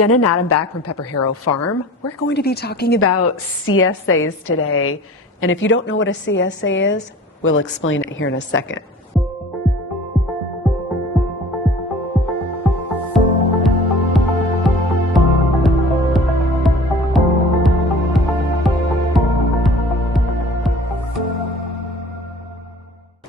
Jenn and Adam back from PepperHarrow Farm. We're going to be talking about CSAs today. And if you don't know what a CSA is, we'll explain it here in a second.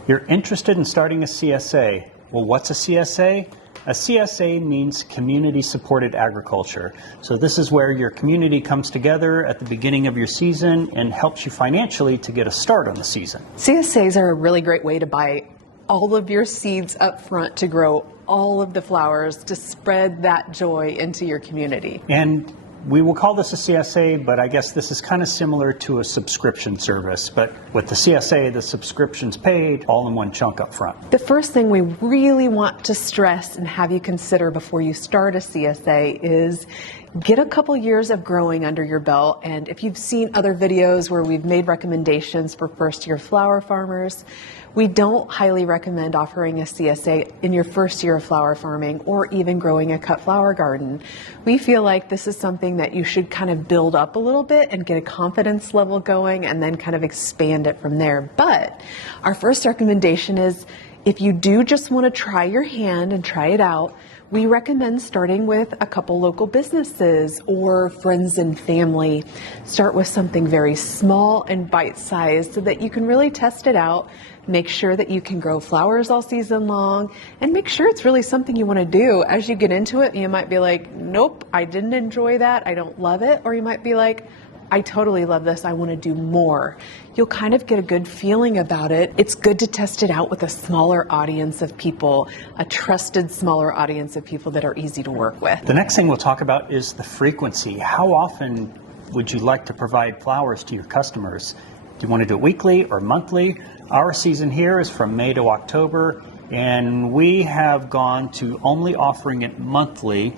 You're interested in starting a CSA. Well, what's a CSA? A CSA means community supported agriculture. So this is where your community comes together at the beginning of your season and helps you financially to get a start on the season. CSAs are a really great way to buy all of your seeds up front to grow all of the flowers, to spread that joy into your community. And we will call this a CSA, but I guess this is kind of similar to a subscription service. But with the CSA, the subscription's paid all in one chunk up front. The first thing we really want to stress and have you consider before you start a CSA is get a couple years of growing under your belt. And if you've seen other videos where we've made recommendations for first-year flower farmers, we don't highly recommend offering a CSA in your first year of flower farming or even growing a cut flower garden. We feel like this is something that you should kind of build up a little bit and get a confidence level going and then kind of expand it from there. But our first recommendation is if you do just want to try your hand and try it out, we recommend starting with a couple local businesses or friends and family. Start with something very small and bite-sized so that you can really test it out, make sure that you can grow flowers all season long, and make sure it's really something you want to do. As you get into it, you might be like, nope, I didn't enjoy that, I don't love it. Or you might be like, I totally love this, I want to do more. You'll kind of get a good feeling about it. It's good to test it out with a smaller audience of people, a trusted smaller audience of people that are easy to work with. The next thing we'll talk about is the frequency. How often would you like to provide flowers to your customers? Do you want to do it weekly or monthly? Our season here is from May to October, and we have gone to only offering it monthly.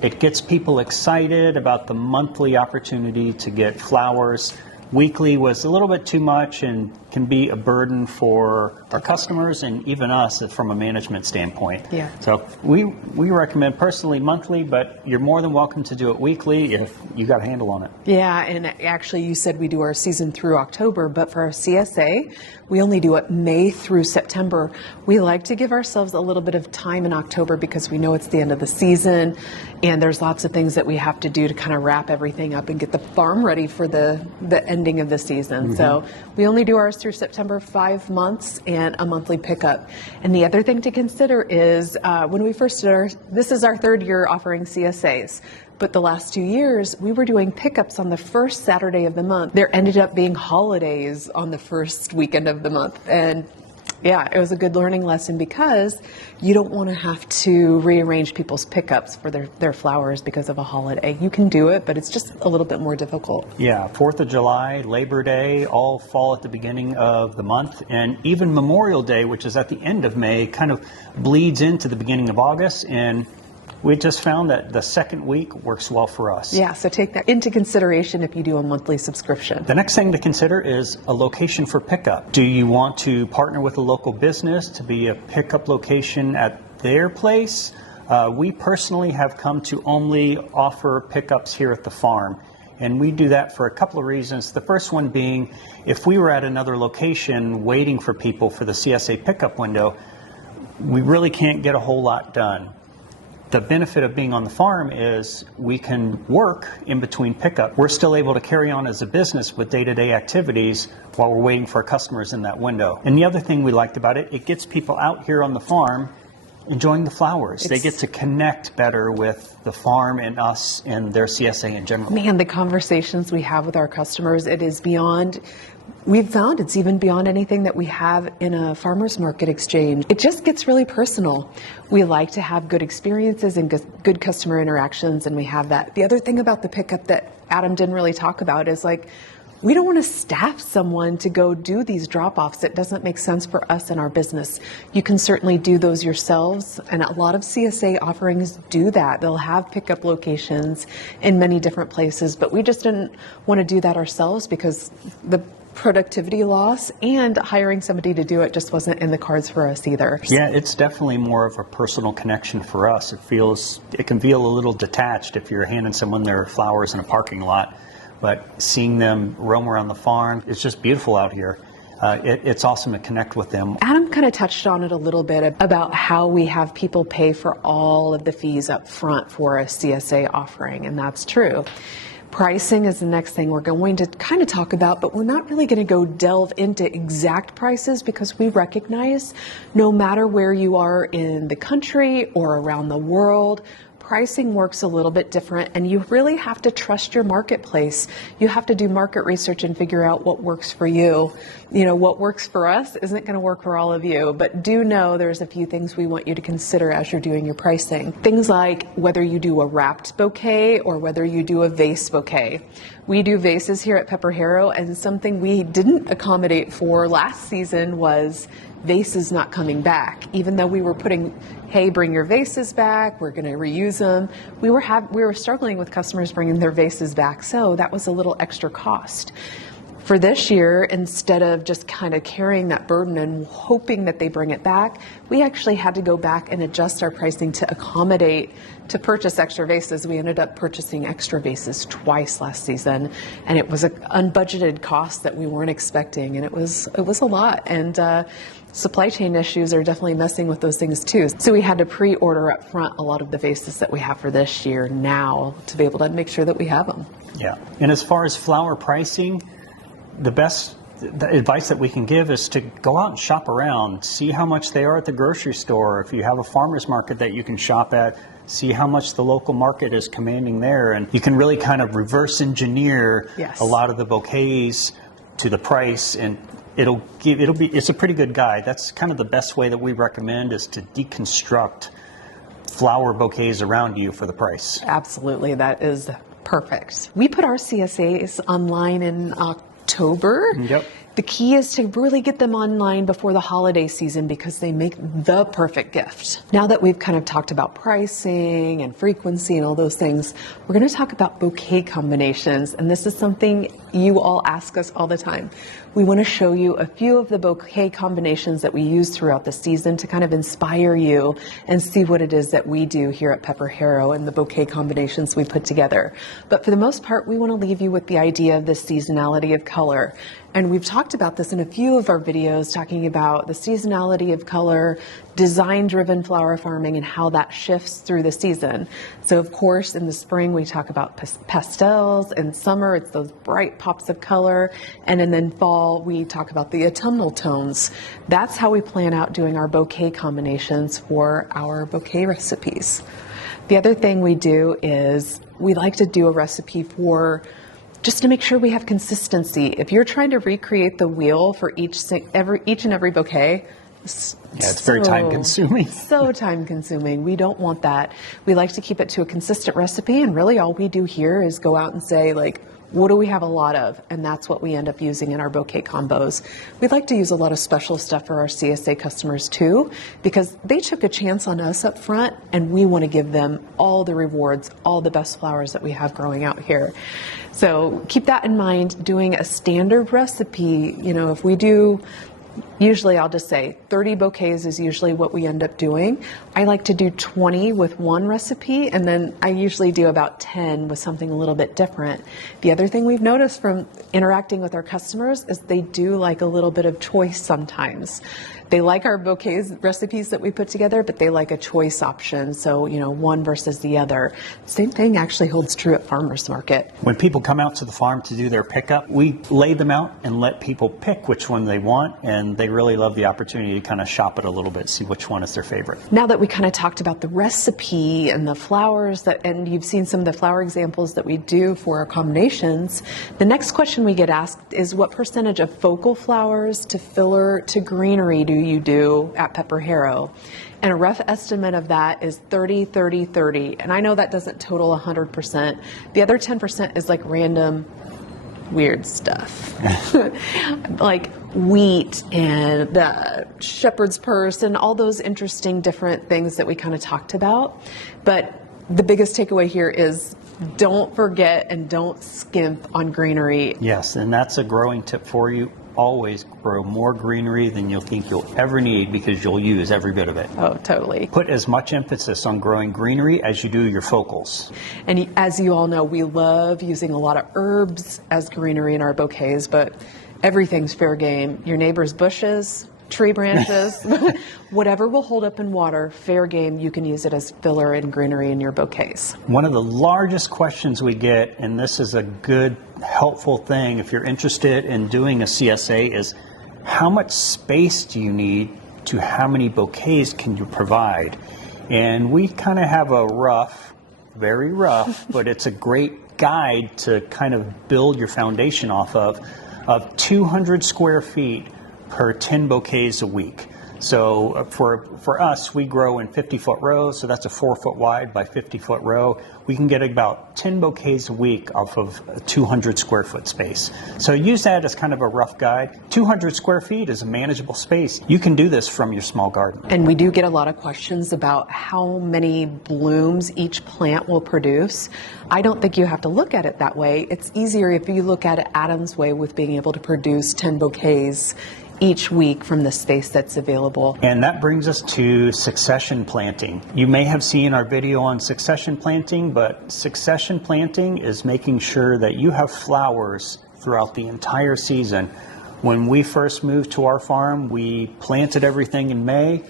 It gets people excited about the monthly opportunity to get flowers. Weekly was a little bit too much and can be a burden for our customers and even us from a management standpoint. Yeah. So we recommend personally monthly, but you're more than welcome to do it weekly if you got a handle on it. Yeah, and actually you said we do our season through October, but for our CSA, we only do it May through September. We like to give ourselves a little bit of time in October because we know it's the end of the season and there's lots of things that we have to do to kind of wrap everything up and get the farm ready for the ending of the season. Mm-hmm. So we only do ours through September, 5 months and a monthly pickup. And the other thing to consider is when we first did this is our third year offering CSAs. But the last 2 years, we were doing pickups on the first Saturday of the month. There ended up being holidays on the first weekend of the month. And yeah, it was a good learning lesson because you don't want to have to rearrange people's pickups for their flowers because of a holiday. You can do it, but it's just a little bit more difficult. Yeah, 4th of July, Labor Day, all fall at the beginning of the month. And even Memorial Day, which is at the end of May, kind of bleeds into the beginning of August. And we just found that the second week works well for us. Yeah, so take that into consideration if you do a monthly subscription. The next thing to consider is a location for pickup. Do you want to partner with a local business to be a pickup location at their place? We personally have come to only offer pickups here at the farm. And we do that for a couple of reasons. The first one being, if we were at another location waiting for people for the CSA pickup window, we really can't get a whole lot done. The benefit of being on the farm is we can work in between pickup. We're still able to carry on as a business with day-to-day activities while we're waiting for our customers in that window. And the other thing we liked about it, it gets people out here on the farm enjoying the flowers. They get to connect better with the farm and us and their CSA in general. Man, the conversations we have with our customers, it is beyond, we've found it's even beyond anything that we have in a farmer's market exchange. It just gets really personal. We like to have good experiences and good customer interactions, and we have that. The other thing about the pickup that Adam didn't really talk about is like, we don't want to staff someone to go do these drop-offs. It doesn't make sense for us and our business. You can certainly do those yourselves, and a lot of CSA offerings do that. They'll have pickup locations in many different places, but we just didn't want to do that ourselves because the productivity loss, and hiring somebody to do it just wasn't in the cards for us either. Yeah, it's definitely more of a personal connection for us. It can feel a little detached if you're handing someone their flowers in a parking lot, but seeing them roam around the farm, it's just beautiful out here. It's awesome to connect with them. Adam kind of touched on it a little bit about how we have people pay for all of the fees up front for a CSA offering, and that's true. Pricing is the next thing we're going to kind of talk about, but we're not really going to go delve into exact prices because we recognize no matter where you are in the country or around the world, pricing works a little bit different, and you really have to trust your marketplace. You have to do market research and figure out what works for you. You know, what works for us isn't going to work for all of you, but do know there's a few things we want you to consider as you're doing your pricing. Things like whether you do a wrapped bouquet or whether you do a vase bouquet. We do vases here at PepperHarrow, and something we didn't accommodate for last season was vases not coming back. Even though we were putting, hey, bring your vases back, we're going to reuse them, we were struggling with customers bringing their vases back, so that was a little extra cost. For this year, instead of just kind of carrying that burden and hoping that they bring it back, we actually had to go back and adjust our pricing to accommodate to purchase extra vases. We ended up purchasing extra vases twice last season, and it was an unbudgeted cost that we weren't expecting, and it was a lot. And supply chain issues are definitely messing with those things too. So we had to pre-order up front a lot of the vases that we have for this year now to be able to make sure that we have them. Yeah, and as far as flower pricing, the advice that we can give is to go out and shop around, see how much they are at the grocery store. If you have a farmer's market that you can shop at, see how much the local market is commanding there, and you can really kind of reverse engineer a lot of the bouquets to the price, and it's a pretty good guide. That's kind of the best way that we recommend, is to deconstruct flower bouquets around you for the price. Absolutely, that is perfect. We put our CSAs online in October. Yep. The key is to really get them online before the holiday season because they make the perfect gift. Now that we've kind of talked about pricing and frequency and all those things, we're going to talk about bouquet combinations, and this is something you all ask us all the time. We want to show you a few of the bouquet combinations that we use throughout the season to kind of inspire you and see what it is that we do here at PepperHarrow and the bouquet combinations we put together. But for the most part, we want to leave you with the idea of the seasonality of color. And we've talked about this in a few of our videos, talking about the seasonality of color, design-driven flower farming, and how that shifts through the season. So of course, in the spring, we talk about pastels. In summer, it's those bright pops of color. And then fall, we talk about the autumnal tones. That's how we plan out doing our bouquet combinations for our bouquet recipes. The other thing we do is we like to do a recipe for just to make sure we have consistency. If you're trying to recreate the wheel for each and every bouquet, it's very time consuming. So time consuming. We don't want that. We like to keep it to a consistent recipe, and really all we do here is go out and say, like, what do we have a lot of? And that's what we end up using in our bouquet combos. We like to use a lot of special stuff for our CSA customers too, because they took a chance on us up front, and we want to give them all the rewards, all the best flowers that we have growing out here. So keep that in mind. Doing a standard recipe, you know, if we do, usually I'll just say 30 bouquets is usually what we end up doing. I like to do 20 with one recipe, and then I usually do about 10 with something a little bit different. The other thing we've noticed from interacting with our customers is they do like a little bit of choice sometimes. They like our bouquets recipes that we put together, but they like a choice option. So, you know, one versus the other. Same thing actually holds true at farmers market. When people come out to the farm to do their pickup, we lay them out and let people pick which one they want, and they really love the opportunity to kind of shop it a little bit, see which one is their favorite. Now that we kind of talked about the recipe and the flowers and you've seen some of the flower examples that we do for our combinations, the next question we get asked is, what percentage of focal flowers to filler to greenery do you do at PepperHarrow? And a rough estimate of that is 30, 30, 30. And I know that doesn't total 100%. The other 10% is like random weird stuff like wheat and the shepherd's purse and all those interesting different things that we kind of talked about. But the biggest takeaway here is don't forget and don't skimp on greenery. Yes, and that's a growing tip for you. Always grow more greenery than you'll think you'll ever need because you'll use every bit of it. Oh, totally. Put as much emphasis on growing greenery as you do your focals. And as you all know, we love using a lot of herbs as greenery in our bouquets, but everything's fair game. Your neighbor's bushes, tree branches, whatever will hold up in water, fair game, you can use it as filler and greenery in your bouquets. One of the largest questions we get, and this is a good, helpful thing if you're interested in doing a CSA, is how much space do you need to how many bouquets can you provide? And we kind of have a rough, very rough, but it's a great guide to kind of build your foundation off of 200 square feet per 10 bouquets a week. So for us, we grow in 50-foot rows, so that's a 4-foot wide by 50-foot row. We can get about 10 bouquets a week off of a 200 square foot space. So use that as kind of a rough guide. 200 square feet is a manageable space. You can do this from your small garden. And we do get a lot of questions about how many blooms each plant will produce. I don't think you have to look at it that way. It's easier if you look at it Adam's way with being able to produce 10 bouquets each week from the space that's available. And that brings us to succession planting. You may have seen our video on succession planting, but succession planting is making sure that you have flowers throughout the entire season. When we first moved to our farm, we planted everything in May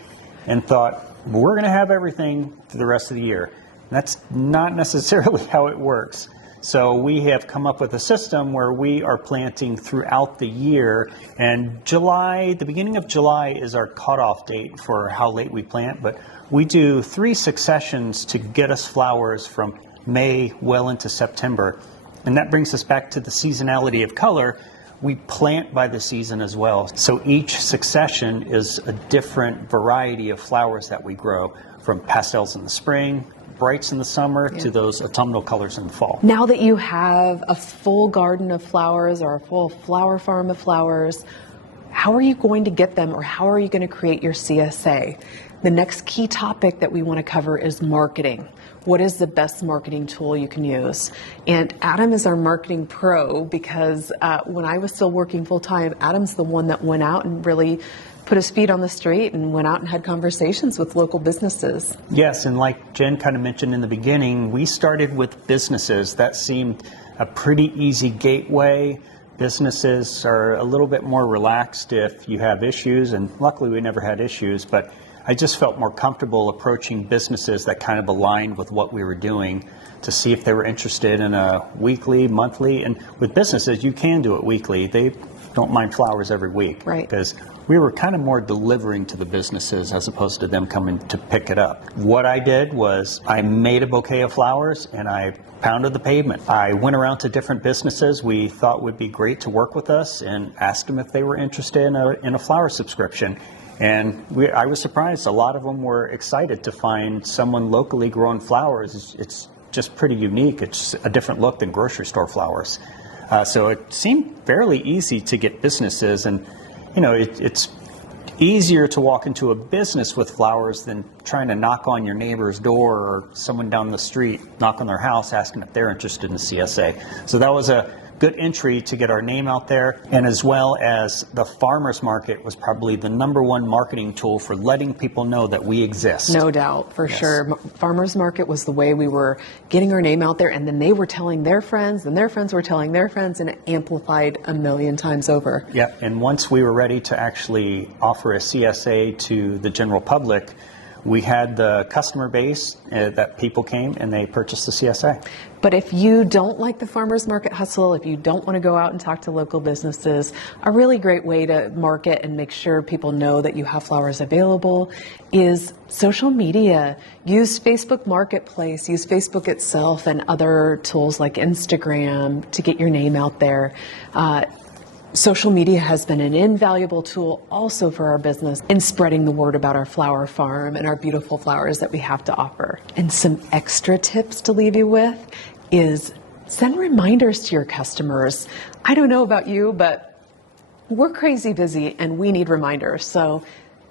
and thought, we're going to have everything for the rest of the year. That's not necessarily how it works. So we have come up with a system where we are planting throughout the year, and July, the beginning of July is our cutoff date for how late we plant, but we do 3 successions to get us flowers from May well into September. And that brings us back to the seasonality of color. We plant by the season as well. So each succession is a different variety of flowers that we grow, from pastels in the spring, brights in the summer, to those autumnal colors in the fall. Now that you have a full garden of flowers or a full flower farm of flowers, how are you going to get them, or how are you going to create your CSA? The next key topic that we want to cover is marketing. What is the best marketing tool you can use? And Adam is our marketing pro because when I was still working full time, Adam's the one that went out and really put his feet on the street and went out and had conversations with local businesses. Yes, and like Jen kind of mentioned in the beginning, we started with businesses. That seemed a pretty easy gateway. Businesses are a little bit more relaxed if you have issues, and luckily we never had issues, but I just felt more comfortable approaching businesses that kind of aligned with what we were doing to see if they were interested in a weekly, monthly, and with businesses you can do it weekly. They don't mind flowers every week. Right. Because we were kind of more delivering to the businesses as opposed to them coming to pick it up. What I did was I made a bouquet of flowers and I pounded the pavement. I went around to different businesses we thought would be great to work with us and asked them if they were interested in a flower subscription. And I was surprised. A lot of them were excited to find someone locally growing flowers. It's just pretty unique. It's a different look than grocery store flowers. So it seemed fairly easy to get businesses, and it's easier to walk into a business with flowers than trying to knock on your neighbor's door or someone down the street, knock on their house asking if they're interested in the CSA. So that was a good entry to get our name out there, and as well as the farmers market was probably the #1 marketing tool for letting people know that we exist. No doubt, for sure. Farmers market was the way we were getting our name out there, and then they were telling their friends, and their friends were telling their friends, and it amplified a million times over. Yeah, and once we were ready to actually offer a CSA to the general public, we had the customer base that people came and they purchased the CSA. But if you don't like the farmers market hustle, if you don't want to go out and talk to local businesses, a really great way to market and make sure people know that you have flowers available is social media. Use Facebook Marketplace, use Facebook itself and other tools like Instagram to get your name out there. Social media has been an invaluable tool also for our business in spreading the word about our flower farm and our beautiful flowers that we have to offer. And some extra tips to leave you with is send reminders to your customers. I don't know about you, but we're crazy busy and we need reminders. So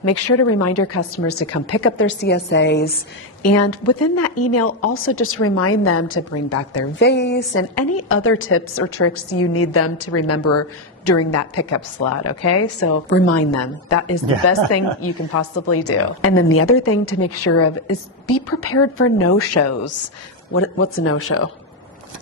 make sure to remind your customers to come pick up their CSAs. And within that email, also just remind them to bring back their vase and any other tips or tricks you need them to remember during that pickup slot, okay? So remind them. That is the best thing you can possibly do. And then the other thing to make sure of is be prepared for no-shows. What's a no-show?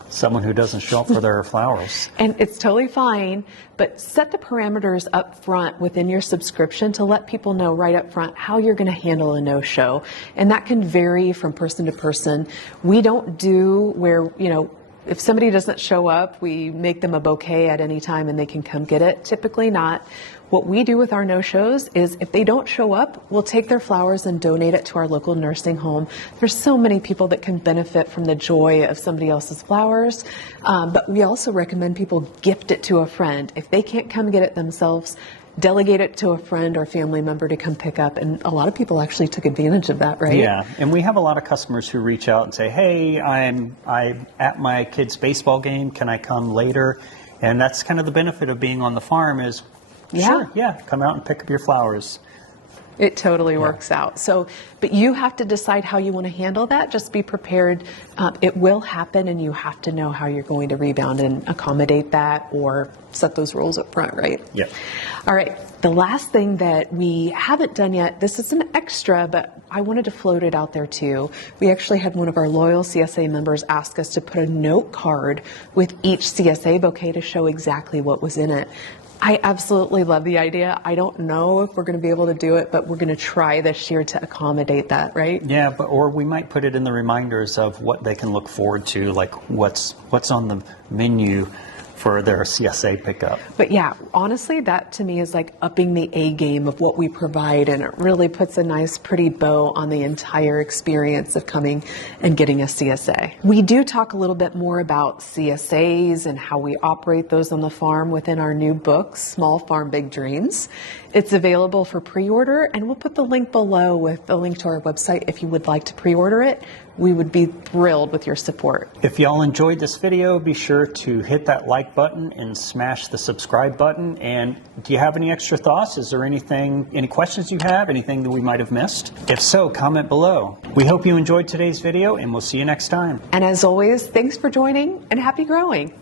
Someone who doesn't show up for their flowers. And it's totally fine, but set the parameters up front within your subscription to let people know right up front how you're going to handle a no-show. And that can vary from person to person. We don't do where, if somebody doesn't show up, we make them a bouquet at any time and they can come get it. Typically not. What we do with our no-shows is if they don't show up, we'll take their flowers and donate it to our local nursing home. There's so many people that can benefit from the joy of somebody else's flowers, but we also recommend people gift it to a friend. If they can't come get it themselves, delegate it to a friend or family member to come pick up. And a lot of people actually took advantage of that, right? Yeah, and we have a lot of customers who reach out and say, hey, I'm at my kid's baseball game. Can I come later? And that's kind of the benefit of being on the farm is, sure, come out and pick up your flowers. It totally works out. So, but you have to decide how you want to handle that. Just be prepared. It will happen, and you have to know how you're going to rebound and accommodate that or set those rules up front, right? Yeah. All right. The last thing that we haven't done yet, this is an extra, but I wanted to float it out there too. We actually had one of our loyal CSA members ask us to put a note card with each CSA bouquet to show exactly what was in it. I absolutely love the idea. I don't know if we're going to be able to do it, but we're going to try this year to accommodate that, right? Yeah, or we might put it in the reminders of what they can look forward to, like what's on the menu for their CSA pickup. But yeah, honestly, that to me is like upping the A game of what we provide, and it really puts a nice, pretty bow on the entire experience of coming and getting a CSA. We do talk a little bit more about CSAs and how we operate those on the farm within our new book, Small Farm Big Dreams. It's available for pre-order, and we'll put the link below with the link to our website if you would like to pre-order it. We would be thrilled with your support. If y'all enjoyed this video, be sure to hit that like button and smash the subscribe button. And do you have any extra thoughts? Is there any questions you have? Anything that we might have missed? If so, comment below. We hope you enjoyed today's video, and we'll see you next time. And as always, thanks for joining and happy growing.